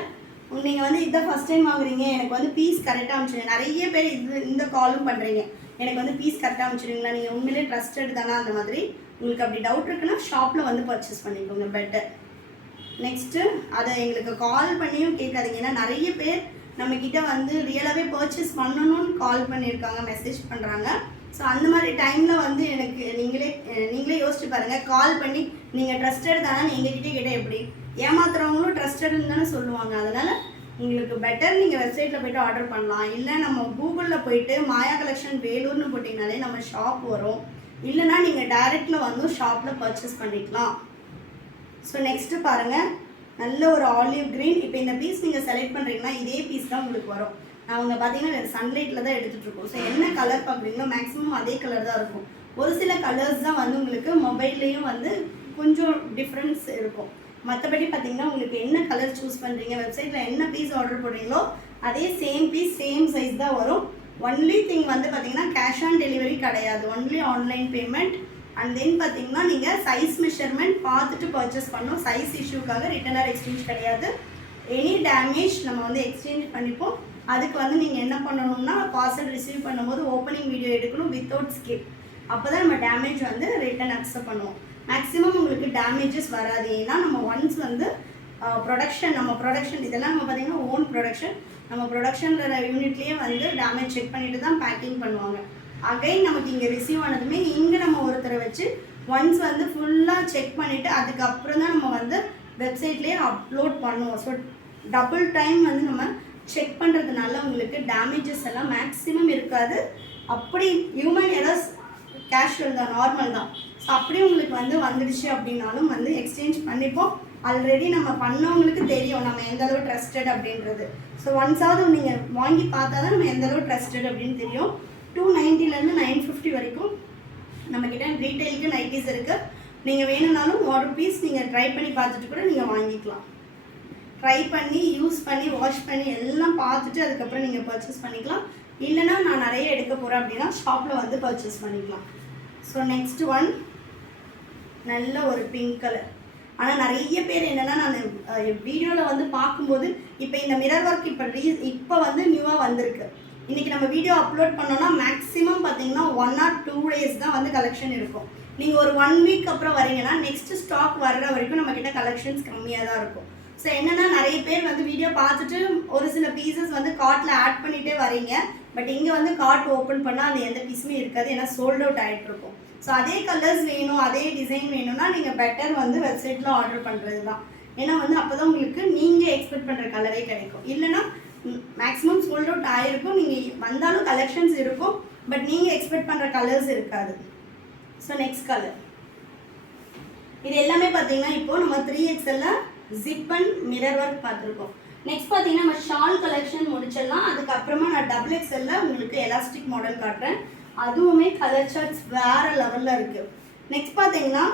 நீங்கள் வந்து இதான் ஃபஸ்ட் டைம் வாங்குறீங்க, எனக்கு வந்து பீஸ் கரெக்டாக அமைச்சிடுங்க. நிறைய பேர் இந்த காலும் பண்ணுறீங்க, எனக்கு வந்து பீஸ் கரெக்டாக அமைச்சிடுங்களா, நீங்கள் உண்மையிலே ட்ரஸ்டட் தானே அந்த மாதிரி. உங்களுக்கு அப்படி டவுட் இருக்குன்னா ஷாப்பில் வந்து பர்ச்சேஸ் பண்ணிக்கோங்க, பெட்டர். நெக்ஸ்ட்டு அதை எங்களுக்கு கால் பண்ணியும் கேட்காதீங்க. ஏன்னா நிறைய பேர் நம்மக்கிட்ட வந்து ரியலாகவே பர்ச்சேஸ் பண்ணணும்னு கால் பண்ணியிருக்காங்க, மெசேஜ் பண்ணுறாங்க. ஸோ அந்த மாதிரி டைமில் வந்து எனக்கு நீங்களே யோசிச்சு பாருங்கள். கால் பண்ணி நீங்கள் ட்ரஸ்டட் தானே எங்ககிட்டே கேட்டால் எப்படி, ஏமாத்துறவங்களும் ட்ரஸ்டட்னு தானே சொல்லுவாங்க. அதனால் உங்களுக்கு பெட்டர் நீங்கள் வெப்சைட்டில் போய்ட்டு ஆர்டர் பண்ணலாம். இல்லை நம்ம கூகுளில் போய்ட்டு மாயா கலெக்ஷன் வேலூர்னு போட்டிங்கனாலே நம்ம ஷாப் வரும். இல்லைனா நீங்கள் டைரெக்டில் வந்து ஷாப்பில் பர்ச்சேஸ் பண்ணிக்கலாம். ஸோ நெக்ஸ்ட்டு பாருங்கள், நல்ல ஒரு ஆலிவ் க்ரீன். இப்போ இந்த பீஸ் நீங்கள் செலக்ட் பண்ணுறீங்கன்னா இதே பீஸ் தான் உங்களுக்கு வரும். அவங்க பார்த்தீங்கன்னா சன்லைட்டில் தான் எடுத்துகிட்ருக்கோம். ஸோ என்ன கலர் பார்க்குறீங்களோ மேக்ஸிமம் அதே கலர் தான் இருக்கும். ஒரு சில கலர்ஸ் தான் வந்து உங்களுக்கு மொபைல்லையும் வந்து கொஞ்சம் டிஃப்ரென்ஸ் இருக்கும். மற்றபடி பார்த்தீங்கன்னா உங்களுக்கு என்ன கலர் சூஸ் பண்ணுறீங்க, வெப்சைட்டில் என்ன பீஸ் ஆர்டர் பண்ணுறீங்களோ அதே சேம் பீஸ் சேம் சைஸ் தான் வரும். ஒன்லி திங் வந்து பார்த்தீங்கன்னா கேஷ் ஆன் டெலிவரி கிடையாது, only online payment. And then பார்த்தீங்கன்னா நீங்கள் சைஸ் மெஷர்மெண்ட் பார்த்துட்டு பர்ச்சேஸ் பண்ணணும். சைஸ் இஷ்யூக்காக ரிட்டன் ஆர் எக்ஸ்சேஞ்ச் கிடையாது. எனி டேமேஜ் நம்ம வந்து எக்ஸ்சேஞ்ச் பண்ணிப்போம். அதுக்கு வந்து நீங்கள் என்ன பண்ணணும்னா பார்சல் ரிசீவ் பண்ணும்போது ஓப்பனிங் வீடியோ எடுக்கணும் வித்தவுட் ஸ்கிப். அப்போ தான் நம்ம டேமேஜ் வந்து ரிட்டன் அக்செப்ட் பண்ணுவோம். மேக்ஸிமம் உங்களுக்கு டேமேஜஸ் வராது. ஏன்னா நம்ம ஒன்ஸ் வந்து நம்ம ப்ரொடக்ஷன் இதெல்லாம் நம்ம பார்த்திங்கன்னா ஓன் ப்ரொடக்ஷன். நம்ம ப்ரொடக்ஷனில் யூனிட்லேயே வந்து டேமேஜ் செக் பண்ணிவிட்டு தான் பேக்கிங் பண்ணுவாங்க. அகைன் நமக்கு இங்கே ரிசீவ் ஆனதுமே இங்கே நம்ம ஒருத்தரை வச்சு ஒன்ஸ் வந்து ஃபுல்லாக செக் பண்ணிவிட்டு அதுக்கப்புறம் தான் நம்ம வந்து வெப்சைட்லேயே அப்லோட் பண்ணுவோம். ஸோ டபுள் டைம் வந்து நம்ம செக் பண்ணுறதுனால உங்களுக்கு டேமேஜஸ் எல்லாம் மேக்ஸிமம் இருக்காது. அப்படி ஹியூமன் எரர்ஸ் கேஷுவல் தான், நார்மல் தான். ஸோ அப்படியே உங்களுக்கு வந்து வந்துடுச்சு அப்படின்னாலும் வந்து எக்ஸ்சேஞ்ச் பண்ணிப்போம். ஆல்ரெடி நம்ம பண்ணவங்களுக்கு தெரியும் நம்ம எந்தளவு ட்ரஸ்டட் அப்படின்றது. ஸோ ஒன்ஸாவது நீங்கள் வாங்கி பார்த்தா தான் நம்ம எந்தளவு ட்ரஸ்டட் அப்படின்னு தெரியும். 290 950 வரைக்கும் நம்மக்கிட்ட ரீட்டைலுக்கு நைட்டிஸ் இருக்குது. நீங்கள் வேணும்னாலும் ஒரு பீஸ் நீங்கள் ட்ரை பண்ணி பார்த்துட்டு கூட நீங்கள் வாங்கிக்கலாம். ட்ரை பண்ணி யூஸ் பண்ணி வாஷ் பண்ணி எல்லாம் பார்த்துட்டு அதுக்கப்புறம் நீங்கள் பர்ச்சேஸ் பண்ணிக்கலாம். இல்லைனா நான் நிறைய எடுக்க போகிறேன் அப்படின்னா ஷாப்பில் வந்து பர்ச்சேஸ் பண்ணிக்கலாம். ஸோ நெக்ஸ்ட் ஒன் நல்ல ஒரு பிங்க் கலர். ஆனால் நிறைய பேர் என்னென்னா நான் வீடியோவில் வந்து பார்க்கும்போது இப்போ இந்த மிரர் ஒர்க் இப்போ வந்து நியூவாக வந்திருக்கு. இன்றைக்கி நம்ம வீடியோ அப்லோட் பண்ணோன்னா மேக்ஸிமம் பார்த்தீங்கன்னா 1 or 2 days தான் வந்து கலெக்ஷன் இருக்கும். நீங்கள் ஒரு 1 week அப்புறம் வரீங்கன்னா நெக்ஸ்ட் ஸ்டாக் வர்ற வரைக்கும் நம்மக்கிட்ட கலெக்ஷன்ஸ் கம்மியாக தான் இருக்கும். ஸோ என்னென்னா நிறைய பேர் வந்து வீடியோ பார்த்துட்டு ஒரு சில பீசஸ் வந்து கார்ட்டில் ஆட் பண்ணிகிட்டே வரீங்க. பட் இங்கே வந்து கார்ட் ஓப்பன் பண்ணால் அது எந்த பீஸுமே இருக்காது, ஏன்னா சோல்ட் அவுட் ஆகிட்டு இருக்கும். ஸோ அதே கலர்ஸ் வேணும், அதே டிசைன் வேணும்னா நீங்கள் பெட்டர் வந்து வெப்சைட்டில் ஆர்டர் பண்ணுறது தான். ஏன்னா வந்து அப்போ தான் உங்களுக்கு நீங்கள் எக்ஸ்பெக்ட் பண்ணுற கலரே கிடைக்கும். இல்லைனா மேக்ஸிமம் சோல்ட் அவுட் ஆகிருக்கும். நீங்கள் வந்தாலும் கலெக்ஷன்ஸ் இருக்கும், பட் நீங்கள் எக்ஸ்பெக்ட் பண்ணுற கலர்ஸ் இருக்காது. ஸோ நெக்ஸ்ட் கலர் இது எல்லாமே பார்த்தீங்கன்னா இப்போது நம்ம 3XL zip and mirror work பார்த்துருக்கோம். நெக்ஸ்ட் பார்த்தீங்கன்னா நம்ம ஷால் கலெக்ஷன் முடிச்சிடலாம். அதுக்கப்புறமா நான் XXL உங்களுக்கு எலாஸ்டிக் மாடல் காட்டுறேன். அதுவுமே கலர் சார்ட்ஸ் வேறு லெவலில் இருக்குது. நெக்ஸ்ட் பார்த்தீங்கன்னா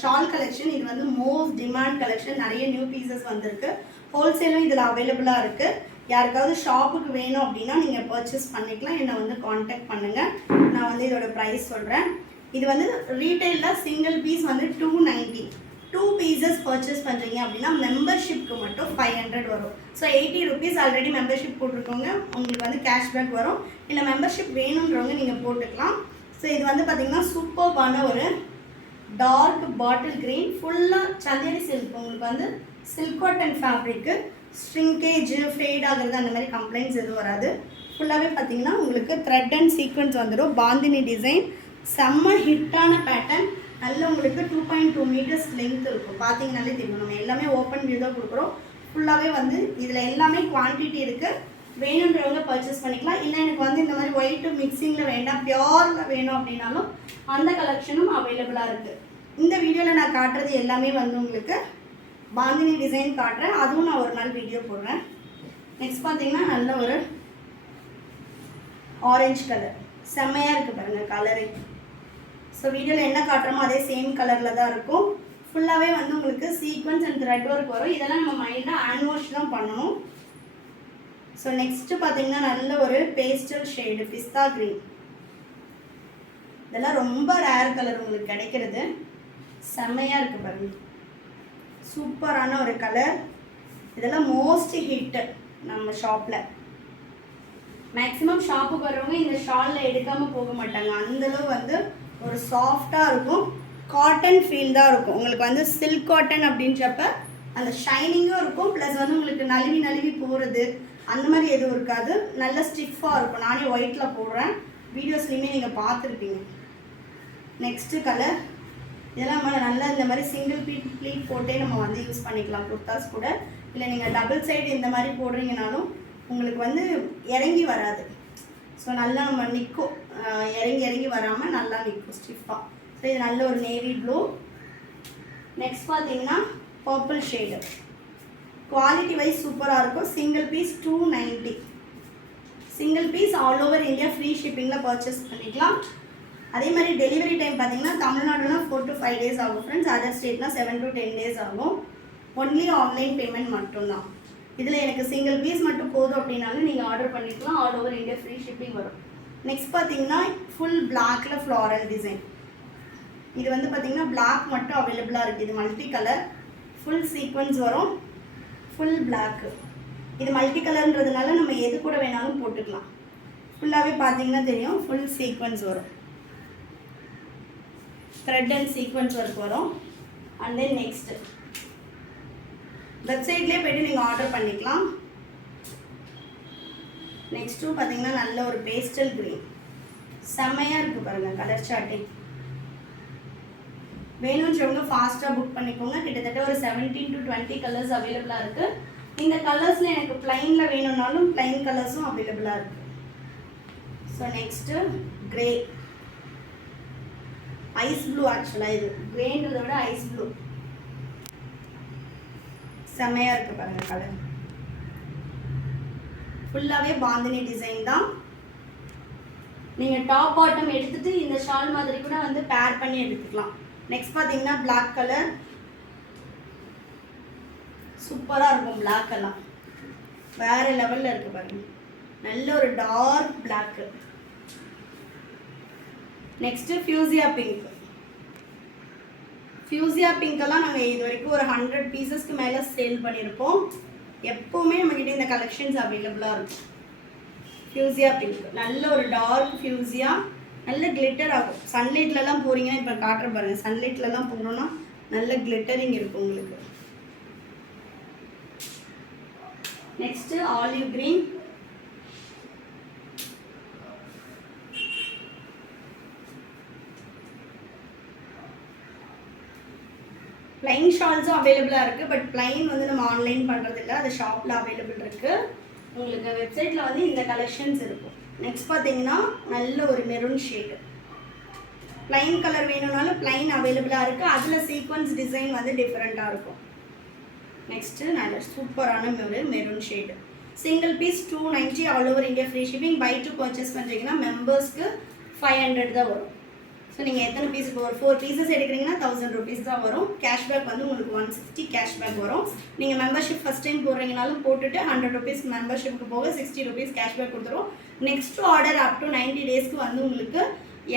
ஷால் கலெக்ஷன். இது வந்து மோஸ்ட் டிமாண்ட் கலெக்ஷன். நிறைய நியூ பீசஸ் வந்திருக்கு. ஹோல்சேலும் இதில் அவைலபிளாக இருக்குது. யாருக்காவது ஷாப்புக்கு வேணும் அப்படின்னா நீங்கள் பர்ச்சேஸ் பண்ணிக்கலாம். என்னை வந்து காண்டாக்ட் பண்ணுங்கள். நான் வந்து இதோட ப்ரைஸ் சொல்கிறேன். இது வந்து ரீட்டெயிலில் சிங்கிள் பீஸ் வந்து 290. 2 pieces பர்ச்சேஸ் பண்ணுறீங்க அப்படின்னா மெம்பர்ஷிப்க்கு மட்டும் 500 வரும். ஸோ 80 rupees ஆல்ரெடி மெம்பர்ஷிப் போட்டிருக்கோங்க, உங்களுக்கு வந்து கேஷ்பேக் வரும். இல்லை மெம்பர்ஷிப் வேணுன்றவங்க நீங்கள் போட்டுக்கலாம். ஸோ இது வந்து பார்த்திங்கன்னா சூப்பர்பான ஒரு டார்க் பாட்டில் க்ரீன், ஃபுல்லாக சந்தேரி சில்க். உங்களுக்கு வந்து சில்க் காட்டன் ஃபேப்ரிக்கு ஸ்ட்ரிங்கேஜ் ஃபேட் ஆகிறது அந்த மாதிரி கம்ப்ளைண்ட்ஸ் எதுவும் வராது. ஃபுல்லாகவே பார்த்திங்கன்னா உங்களுக்கு த்ரெட் அண்ட் சீக்வன்ஸ் வந்துடும். பாந்தினி டிசைன், செம்ம ஹிட்டான பேட்டர்ன். நல்ல உங்களுக்கு 2.2 meters லென்த் இருக்கும். பார்த்தீங்கன்னாலே தெரியும். நம்ம எல்லாமே ஓப்பன் வியூ தான் கொடுக்குறோம். ஃபுல்லாகவே வந்து இதில் எல்லாமே குவான்டிட்டி இருக்குது. வேணுன்றவங்க பர்ச்சேஸ் பண்ணிக்கலாம். இல்லை எனக்கு வந்து இந்த மாதிரி ஒயிட்டு மிக்சிங்கில் வேண்டாம், பியோரில் வேணும் அப்படின்னாலும் அந்த கலெக்ஷனும் அவைலபிளாக இருக்குது. இந்த வீடியோவில் நான் காட்டுறது எல்லாமே வந்து உங்களுக்கு பாந்தினி டிசைன் காட்டுறேன். அதுவும் நான் ஒரு நாள் வீடியோ போடுறேன். நெக்ஸ்ட் பார்த்தீங்கன்னா நல்ல ஒரு ஆரஞ்சு கலர், செம்மையாக இருக்குது பாருங்கள் கலரு. ஸோ வீடியோவில் என்ன காட்டுறோமோ அதே சேம் கலரில் தான் இருக்கும். ஃபுல்லாகவே வந்து உங்களுக்கு சீக்வன்ஸ் அண்ட் த்ரெட் ஒர்க் வரும். இதெல்லாம் நம்ம மைண்டாக ஹேண்ட் வாஷ் தான் பண்ணணும். ஸோ நெக்ஸ்ட்டு பார்த்தீங்கன்னா நல்ல ஒரு பேஸ்டல் ஷேடு பிஸ்தா க்ரீன். இதெல்லாம் ரொம்ப ரேர் கலர் உங்களுக்கு கிடைக்கிறது. செம்மையாக இருக்குது பாருங்கள், சூப்பரான ஒரு கலர். இதெல்லாம் மோஸ்ட் ஹிட்டு நம்ம ஷாப்பில். மேக்ஸிமம் ஷாப்புக்கு வரவங்க இந்த ஷாலில் எடுக்காமல் போக மாட்டாங்க. அந்தளவு வந்து ஒரு சாஃப்டாக இருக்கும், காட்டன் ஃபீல் தான் இருக்கும். உங்களுக்கு வந்து சில்க் காட்டன் அப்படின்றப்ப அந்த ஷைனிங்கும் இருக்கும், ப்ளஸ் வந்து உங்களுக்கு நழுவி நழுவி போகிறது அந்த மாதிரி எதுவும் இருக்காது. நல்ல ஸ்டிஃபாக இருக்கும். நானே ஒயிட்டில் போடுறேன், வீடியோஸ்லையுமே நீங்கள் பார்த்துருப்பீங்க. நெக்ஸ்ட்டு கலர், இதெல்லாம் நல்லா இந்த மாதிரி சிங்கிள் ப்ளீட் போட்டே நம்ம வந்து யூஸ் பண்ணிக்கலாம் குர்தாஸ் கூட. இல்லை நீங்கள் டபுள் சைடு இந்த மாதிரி போடுறீங்கனாலும் உங்களுக்கு வந்து இறங்கி வராது. ஸோ நல்லா நம்ம நிற்கும், இறங்கி வராமல் நல்லா நிற்கும் ஸ்டிஃபாக. ஸோ இது நல்ல ஒரு நேவி ப்ளூ. நெக்ஸ்ட் பார்த்தீங்கன்னா பர்பிள் ஷேடு. குவாலிட்டி வைஸ் சூப்பராக இருக்கும். Single piece 290. Single piece all over India free ஷிப்பிங்கில் பர்ச்சேஸ் பண்ணிக்கலாம். அதே மாதிரி டெலிவரி டைம் பார்த்தீங்கன்னா தமிழ்நாடுனா 4 to 5 days ஆகும் ஃப்ரெண்ட்ஸ். அதர் ஸ்டேட்னா 7 to 10 days ஆகும். ஒன்லி ஆன்லைன் பேமெண்ட் மட்டும்தான். இதில் எனக்கு சிங்கிள் பீஸ் மட்டும் போதும் அப்படின்னாலும் நீங்கள் ஆர்டர் பண்ணிக்கலாம். All over India free shipping வரும். நெக்ஸ்ட் பார்த்தீங்கன்னா ஃபுல் பிளாக்ல ஃப்ளாரல் டிசைன். இது வந்து பார்த்தீங்கன்னா பிளாக் மட்டும் அவைலபிளாக இருக்குது. இது மல்டி கலர், ஃபுல் சீக்வன்ஸ் வரும், ஃபுல் பிளாக்கு. இது மல்டி கலர்ன்றதுனால நம்ம எது கூட வேணாலும் போட்டுக்கலாம். ஃபுல்லாகவே பார்த்தீங்கன்னா தெரியும், ஃபுல் சீக்வன்ஸ் வரும், த்ரெட் அண்ட் சீக்வன்ஸ் ஒர்க் வரும். அண்ட் தென் நெக்ஸ்ட்டு வெப்சைட்லேயே போய்ட்டு நீங்கள் ஆர்டர் பண்ணிக்கலாம். நெக்ஸ்ட்டும் பார்த்தீங்கன்னா நல்ல ஒரு பேஸ்டல் க்ரீன், செம்மையாக இருக்குது பாருங்கள் கலர் சார்ட்டிங். வேணுன்றவங்க ஃபாஸ்ட்டாக புக் பண்ணிக்கோங்க. கிட்டத்தட்ட ஒரு 17 to 20 கலர்ஸ் அவைலபிளாக இருக்குது. இந்த கலர்ஸில் எனக்கு ப்ளைனில் வேணும்னாலும் ப்ளைன் கலர்ஸும் அவைலபிளாக இருக்குது. So next grey, ice blue. ஆக்சுவலாக இது க்ரேன்றதை விட ஐஸ் ப்ளூ செம்மையாக இருக்குது பாருங்கள் கலர். ஃபுல்லாகவே பாந்தினி டிசைன் தான். நீங்கள் டாப் பாட்டம் எடுத்துகிட்டு இந்த ஷால் மாதிரி கூட வந்து பேர் பண்ணி எடுத்துக்கலாம். நெக்ஸ்ட் பார்த்தீங்கன்னா பிளாக் கலர், சூப்பராக இருக்கும். பிளாக் எல்லாம் வேறு லெவலில் இருக்குது பாருங்கள், நல்ல ஒரு dark black. Next fuchsia pink. Fuchsia பிங்க்கெல்லாம் நாங்கள் இது வரைக்கும் ஒரு 100 பீசஸ்க்கு மேலே சேல் பண்ணியிருப்போம். எப்போவுமே நம்மக்கிட்ட இந்த கலெக்ஷன்ஸ் அவைலபிளாக இருக்கும். ஃபியூசியா பிங்க் நல்ல ஒரு டார்க் ஃபியூசியா, நல்ல கிளிட்டர் ஆகும். சன்லைட்லலாம் போகிறீங்கன்னா இப்போ காட்டுற பாருங்கள், சன்லைட்லலாம் போகிறோன்னா நல்ல கிளிட்டரிங் இருக்கும் உங்களுக்கு. நெக்ஸ்ட்டு ஆலிவ் க்ரீன், ப்ளைன் ஷால்ஸும் அவைலபிளாக இருக்குது. பட் ப்ளைன் வந்து நம்ம ஆன்லைன் பண்ணுறதில்ல, அது ஷாப்பில் அவைலபிள் இருக்குது. உங்களுக்கு வெப்சைட்டில் வந்து இந்த கலெக்ஷன்ஸ் இருக்கும். நெக்ஸ்ட் பார்த்தீங்கன்னா நல்ல ஒரு மெரூன் ஷேடு, ப்ளைன் கலர் வேணும்னாலும் ப்ளைன் அவைலபிளாக இருக்குது. அதில் சீக்வன்ஸ் டிசைன் வந்து டிஃப்ரெண்ட்டாக இருக்கும். நெக்ஸ்ட்டு நல்ல சூப்பரான maroon shade. Single piece 290 all over India free shipping. Buy two purchase பண்ணுறீங்கன்னா மெம்பர்ஸ்க்கு 500 தான் வரும். ஸோ நீங்கள் எத்தனை பீஸ், இப்போ ஒரு 4 பீசஸ் எடுக்கிறீங்கன்னா 1000 rupees தான் வரும். கேஷ்பேக் வந்து உங்களுக்கு 160 கேஷ்பேக் வரும். நீங்கள் மெம்பர்ஷிப் ஃபஸ்ட் டைம் போடுறீங்கனாலும் போட்டுட்டு 100 rupees மெம்பர்ஷிப்புக்கு போக 60 rupees கேஷ்பேக் கொடுத்துரும். நெக்ஸ்ட் ஆர்டர் அப் டு 90 daysக்கு வந்து உங்களுக்கு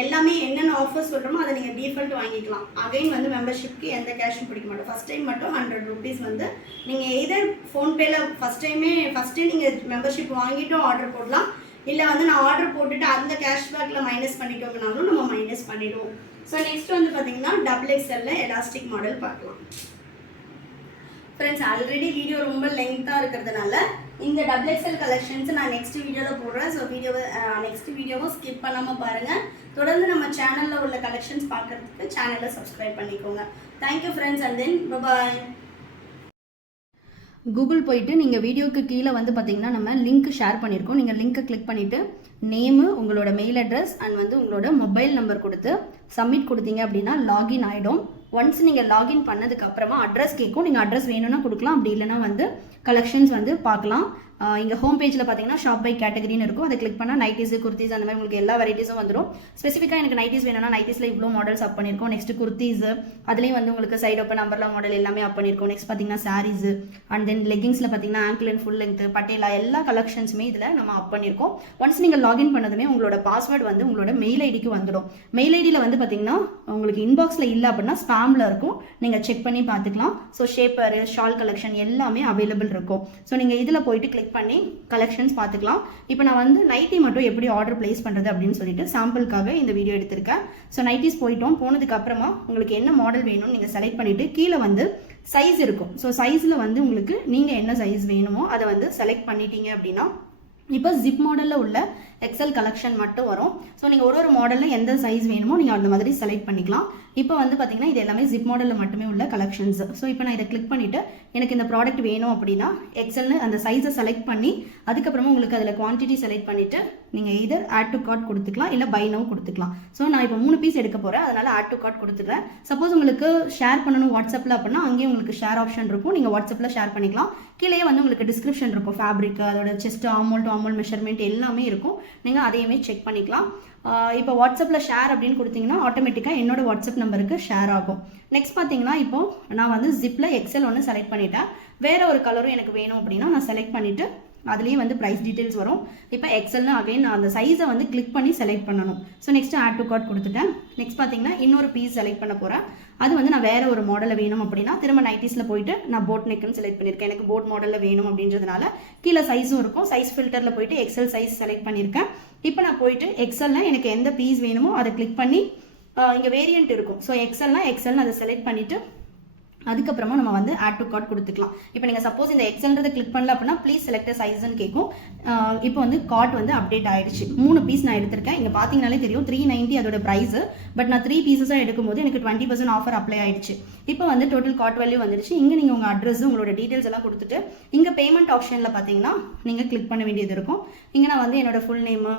எல்லாமே என்னென்ன ஆஃபர் சொல்கிறோமோ அதை நீங்கள் டிஃபால்ட் வாங்கிக்கலாம். அகைன் வந்து மெம்பர்ஷிப்க்கு எந்த கேஷும் பிடிக்க மாட்டோம். ஃபஸ்ட் டைம் மட்டும் 100 rupees வந்து நீங்கள் எதர் ஃபோன்பேயில் ஃபஸ்ட்டே நீங்கள் மெம்பர்ஷிப் வாங்கிட்டும் ஆர்டர் போடலாம். இல்லை வந்து நான் ஆர்டர் போட்டுட்டு அந்த கேஷ்பேக்கில் மைனஸ் பண்ணிட்டோம்னாலும் நம்ம மைனஸ் பண்ணிடுவோம். ஸோ நெக்ஸ்ட் வந்து பார்த்தீங்கன்னா XXL எலாஸ்டிக் மாடல் பார்க்கலாம். ஃப்ரெண்ட்ஸ் ஆல்ரெடி வீடியோ ரொம்ப லெங்க்த்தாக இருக்கிறதுனால இந்த XXL கலெக்ஷன்ஸ் நான் நெக்ஸ்ட் வீடியோவில் போடுறேன். ஸோ நெக்ஸ்ட் வீடியோவும் ஸ்கிப் பண்ணாமல் பாருங்கள். தொடர்ந்து நம்ம சேனலில் உள்ள கலெக்ஷன்ஸ் பார்க்குறதுக்கு சேனலை சப்ஸ்கிரைப் பண்ணிக்கோங்க. Thank you friends and then bye. Google போயிட்டு நீங்கள் வீடியோக்கு கீழே வந்து பார்த்தீங்கன்னா நம்ம லிங்க் ஷேர் பண்ணியிருக்கோம். நீங்கள் லிங்க்கை கிளிக் பண்ணிவிட்டு நேமு, உங்களோட மெயில் அட்ரஸ் அண்ட் வந்து உங்களோட மொபைல் நம்பர் கொடுத்து சப்மிட் கொடுத்தீங்க அப்படின்னா லாகின் ஆகிடும். ஒன்ஸ் நீங்கள் லாகின் பண்ணதுக்கப்புறமா அட்ரஸ் கேட்கும். நீங்கள் அட்ரஸ் வேணும்னா கொடுக்கலாம், அப்படி இல்லைனா வந்து கலெக்ஷன்ஸ் வந்து பார்க்கலாம். இங்கே ஹோம் பேஜில் பார்த்தீங்கன்னா ஷாப் பை கேட்டகரின்னு இருக்கும். அதை கிளிக் பண்ணால் நைட்டிஸு, குர்த்திஸ் அந்த மாதிரி உங்களுக்கு எல்லா வெரைட்டிஸும் வந்துடும். ஸ்பெசிஃபிக்காக எனக்கு நைட்டிஸ் வேணும்னா நைட்டிஸில் இவ்வளோ மாடல்ஸ் அப் பண்ணியிருக்கோம். நெக்ஸ்ட் குர்த்திஸு, அதுலேயும் வந்து உங்களுக்கு சைட் ஓப்பன் நம்பர்லாம் மாடல் எல்லாமே அப் பண்ணியிருக்கோம். நெக்ஸ்ட் பார்த்தீங்கன்னா சாரீஸு அண்ட் தென் லெகிங்ஸில் பார்த்தீங்கன்னா angle and full length, patella எல்லா கலெக்ஷன்ஸுமே இதில் நம்ம அப் பண்ணியிருக்கோம். ஒன்ஸ் நீங்கள் லாகின் பண்ணதுமே உங்களோட பாஸ்வேர்டு வந்து உங்களோட மெயில் ஐடிக்கு வந்துடும். மெயில் ஐடியில் வந்து பார்த்தீங்கன்னா உங்களுக்கு இன்பாக்ஸில் இல்லை அப்படின்னா ஸ்பாமில் இருக்கும், நீங்கள் செக் பண்ணி பார்த்துக்கலாம். ஸோ ஷேப்பர், ஷால் கலெக்ஷன் எல்லாமே அவைலபிள் இருக்கும். ஸோ நீங்கள் இதில் போயிட்டு கிளிக் பண்ணி கலெக்ஷன்ஸ் பார்த்துக்கலாம். இப்போ நான் வந்து நைட்டி மட்டும் எப்படி ஆர்டர் பிளேஸ் பண்ணுறது அப்படின்னு சொல்லிட்டு சாம்பிளுக்காக இந்த வீடியோ எடுத்திருக்கேன். ஸோ நைட்டிஸ் போனதுக்கு அப்புறமா உங்களுக்கு என்ன மாடல் வேணும்னு நீங்கள் செலக்ட் பண்ணிவிட்டு கீழே வந்து சைஸ் இருக்கும். ஸோ சைஸில் வந்து உங்களுக்கு நீங்கள் என்ன சைஸ் வேணுமோ அதை வந்து செலக்ட் பண்ணிட்டீங்க அப்படின்னா இப்போ ஜிப் மாடலில் உள்ள எக்ஸல் கலெக்ஷன் மட்டும் வரும். ஸோ நீங்கள் ஒரு மாடலில் எந்த சைஸ் வேணுமோ நீங்கள் அந்த மாதிரி செலக்ட் பண்ணிக்கலாம். இப்போ வந்து பார்த்தீங்கன்னா இது எல்லாமே ஜிப் மாடலில் மட்டுமே உள்ள கலெக்ஷன்ஸ். ஸோ இப்போ நான் இதை கிளிக் பண்ணிவிட்டு எனக்கு இந்த ப்ராடக்ட் வேணும் அப்படின்னா எக்ஸல்னு அந்த சைஸை செலக்ட் பண்ணி அதுக்கப்புறமா உங்களுக்கு அதில் குவான்டிட்டி செலக்ட் பண்ணிவிட்டு நீங்கள் எதர் ஆட் டு கார்ட் கொடுத்துக்கலாம், இல்லை பை நவ் கொடுத்துக்கலாம். ஸோ நான் இப்போ 3 பீஸ் எடுக்க போகிறேன், அதனால் ஆட் டு கார்ட் கொடுத்துட்றேன். சப்போஸ் உங்களுக்கு ஷேர் பண்ணணும் வாட்ஸ்அப்பில் அப்படின்னா அங்கேயும் உங்களுக்கு ஷேர் ஆப்ஷன் இருக்கும், நீங்கள் வாட்ஸ்அப்பில் ஷேர் பண்ணிக்கலாம். கீழே வந்து உங்களுக்கு டிஸ்கிரிப்ஷன் இருக்கும், ஃபேப்ரிக், அதோட செஸ்ட், ஆமோல் டு ஆமோல் மெஷர்மெண்ட் எல்லாமே இருக்கும், நீங்கள் அதையுமே செக் பண்ணிக்கலாம். இப்போ வாட்ஸ்அப்பில் ஷேர் அப்படின்னு கொடுத்தீங்கன்னா ஆட்டோமேட்டிக்காக என்னோட வாட்ஸ்அப் நம்பருக்கு ஷேர் ஆகும். நெக்ஸ்ட் பார்த்தீங்கன்னா இப்போ நான் வந்து ஜிப்பில் எக்ஸல் ஒன்று செலக்ட் பண்ணிட்டேன். வேறு ஒரு கலரும் எனக்கு வேணும் அப்படின்னா நான் செலக்ட் பண்ணிவிட்டு அதுலேயே வந்து ப்ரைஸ் டீட்டெயில்ஸ் வரும். இப்போ எக்ஸல்னு அகைன் நான் அந்த சைஸை வந்து கிளிக் பண்ணி செலக்ட் பண்ணணும். So next add to cart கொடுத்துட்டேன். நெக்ஸ்ட் பார்த்தீங்கன்னா இன்னொரு பீஸ் செலக்ட் பண்ண போகிறேன். அது வந்து நான் வேறு ஒரு மாடலில் வேணும் அப்படின்னா திரும்ப நைட்டிஸில் போயிட்டு நான் போட் நெக்குன்னு செலக்ட் பண்ணியிருக்கேன். எனக்கு போட் மாடலில் வேணும் அப்படின்றதுனால கீழே சைஸும் இருக்கும். சைஸ் ஃபில்டரில் போயிட்டு எக்ஸல் சைஸ் செலக்ட் பண்ணியிருக்கேன். இப்போ நான் போயிட்டு எக்ஸலில் எனக்கு எந்த பீஸ் வேணுமோ அதை கிளிக் பண்ணி இங்கே வேரியன்ட் இருக்கும். ஸோ எக்ஸல்னு அதை செலக்ட் பண்ணிவிட்டு அதுக்கப்புறமா நம்ம வந்து ஆட் டு கார்ட் கொடுத்துக்கலாம். இப்போ நீங்கள் சப்போஸ் இந்த எக்ஸல்ன்றதை கிளிக் பண்ணல அப்படின்னா ப்ளீஸ் செலக்ட் சைஸ்ன்னு கேட்கும். இப்போ வந்து கார்ட் வந்து அப்டேட் ஆகிடுச்சு. 3 பீஸ் நான் எடுத்திருக்கேன். இங்கே பார்த்தீங்கனாலே தெரியும் 390 அதோட ப்ரைஸு. பட் நான் 3 பீஸஸாக எடுக்கும்போது எனக்கு 20% ஆஃபர் அப்ளை ஆகிடுச்சு. இப்போ வந்து டோட்டல் கார்ட் வேல்யூ வந்துடுச்சு. இங்கே நீங்கள் உங்கள் அட்ரஸ், உங்களோட டீட்டெயில்ஸ் எல்லாம் கொடுத்துட்டு இங்கே பேமெண்ட் ஆப்ஷனில் பார்த்தீங்கன்னா நீங்கள் கிளிக் பண்ண வேண்டியது இருக்கும். இங்கே நான் வந்து என்னோட full name,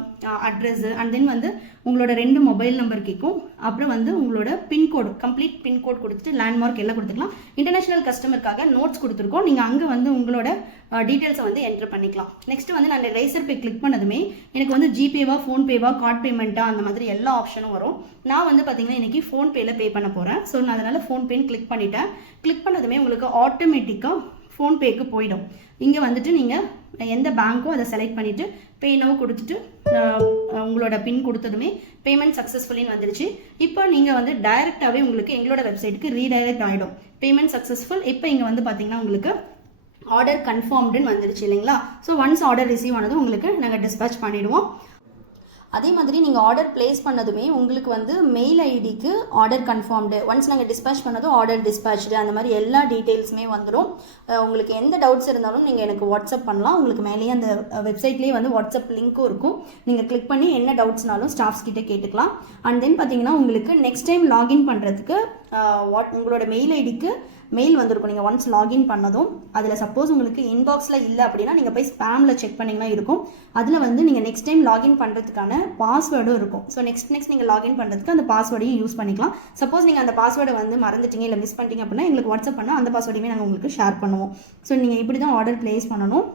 address and then வந்து உங்களோட 2 மொபைல் நம்பர் கேட்கும். அப்புறம் வந்து உங்களோட பின்கோடு, கம்ப்ளீட் பின்கோட் கொடுத்துட்டு லேண்ட்மார்க் எல்லாம் கொடுத்துக்கலாம். இன்டர்நேஷனல் கஸ்டமருக்காக நோட்ஸ் கொடுத்துருக்கோம், நீங்கள் அங்கே வந்து உங்களோட டீட்டெயில்ஸை வந்து என்ட்ரு பண்ணிக்கலாம். நெக்ஸ்ட் வந்து நான் ரேசர் பே கிளிக் பண்ணதுமே எனக்கு வந்து ஜிபேவா, ஃபோன்பேவா, கார்ட் பேமெண்ட்டா அந்த மாதிரி எல்லா ஆப்ஷனும் வரும். நான் வந்து பார்த்தீங்கன்னா இன்றைக்கி ஃபோன்பேயில் பே பண்ண போகிறேன். ஸோ நான் அதனால் ஃபோன்பேன்னு கிளிக் பண்ணிட்டேன். கிளிக் பண்ணதுமே உங்களுக்கு ஆட்டோமேட்டிக்காக ஃபோன்பேக்கு போயிடும். இங்கே வந்துட்டு நீங்கள் எந்த பேங்க்கோ அதை செலக்ட் பண்ணிவிட்டு பே நவ் கொடுத்துட்டு உங்களோட பின் கொடுத்ததுமே பேமெண்ட் சக்ஸஸ்ஃபுல்லின்னு வந்துடுச்சு. இப்போ நீங்கள் வந்து டைரெக்டாகவே உங்களுக்கு எங்களோட வெப்சைட்டுக்கு ரீடைரக்ட் ஆகிடும். Payment successful. இப்போ இங்கே வந்து பார்த்தீங்கன்னா உங்களுக்கு ஆர்டர் கன்ஃபார்ம்டுன்னு வந்துடுச்சு இல்லைங்களா? ஸோ ஒன்ஸ் ஆர்டர் ரிசீவ் ஆனதும் உங்களுக்கு நாங்கள் டிஸ்பேச் பண்ணிவிடுவோம். அதே மாதிரி நீங்கள் ஆர்டர் பிளேஸ் பண்ணதுமே உங்களுக்கு வந்து மெயில் ஐடிக்கு ஆர்டர் கன்ஃபார்ம்டு, ஒன்ஸ் நாங்கள் டிஸ்பேச் பண்ணதும் ஆர்டர் டிஸ்பேச்சு, அந்த மாதிரி எல்லா டீட்டெயில்ஸுமே வந்துடும். உங்களுக்கு எந்த டவுட்ஸ் இருந்தாலும் நீங்கள் எனக்கு வாட்ஸ்அப் பண்ணலாம். உங்களுக்கு மேலேயே அந்த வெப்சைட்லேயே வந்து வாட்ஸ்அப் லிங்க்கும் இருக்கும். நீங்கள் கிளிக் பண்ணி என்ன டவுட்ஸ்னாலும் ஸ்டாஃப்ஸ் கிட்டே கேட்டுக்கலாம். அண்ட் தென் பார்த்தீங்கன்னா உங்களுக்கு நெக்ஸ்ட் டைம் லாகின் பண்ணுறதுக்கு உங்களோட மெயில் ஐடிக்கு மெயில் வந்திருக்கும். நீங்கள் ஒன்ஸ் லாகின் பண்ணதும் அதில் சப்போஸ் உங்களுக்கு இன்பாக்ஸில் இல்லை அப்படின்னா நீங்கள் போய் ஸ்பேமில் செக் பண்ணிங்கன்னா இருக்கும். அதில் வந்து நீங்கள் நெக்ஸ்ட் டைம் லாகின் பண்ணுறதுக்கான பாஸ்வேர்டும் இருக்கும். ஸோ நெக்ஸ்ட் நீங்கள் லாகின் பண்ணுறதுக்கு அந்த பாஸ்வேர்டையும் யூஸ் பண்ணிக்கலாம். சப்போஸ் நீங்கள் அந்த பாஸ்வேர்டை வந்து மறந்துட்டீங்க இல்லை மிஸ் பண்ணிட்டீங்க அப்படின்னா எங்களுக்கு வாட்ஸ்அப் பண்ணால் அந்த பாஸ்வேர்டையுமே நாங்கள் உங்களுக்கு ஷேர் பண்ணுவோம். ஸோ நீங்கள் இப்படி தான் ஆர்டர் பிளேஸ் பண்ணணும்.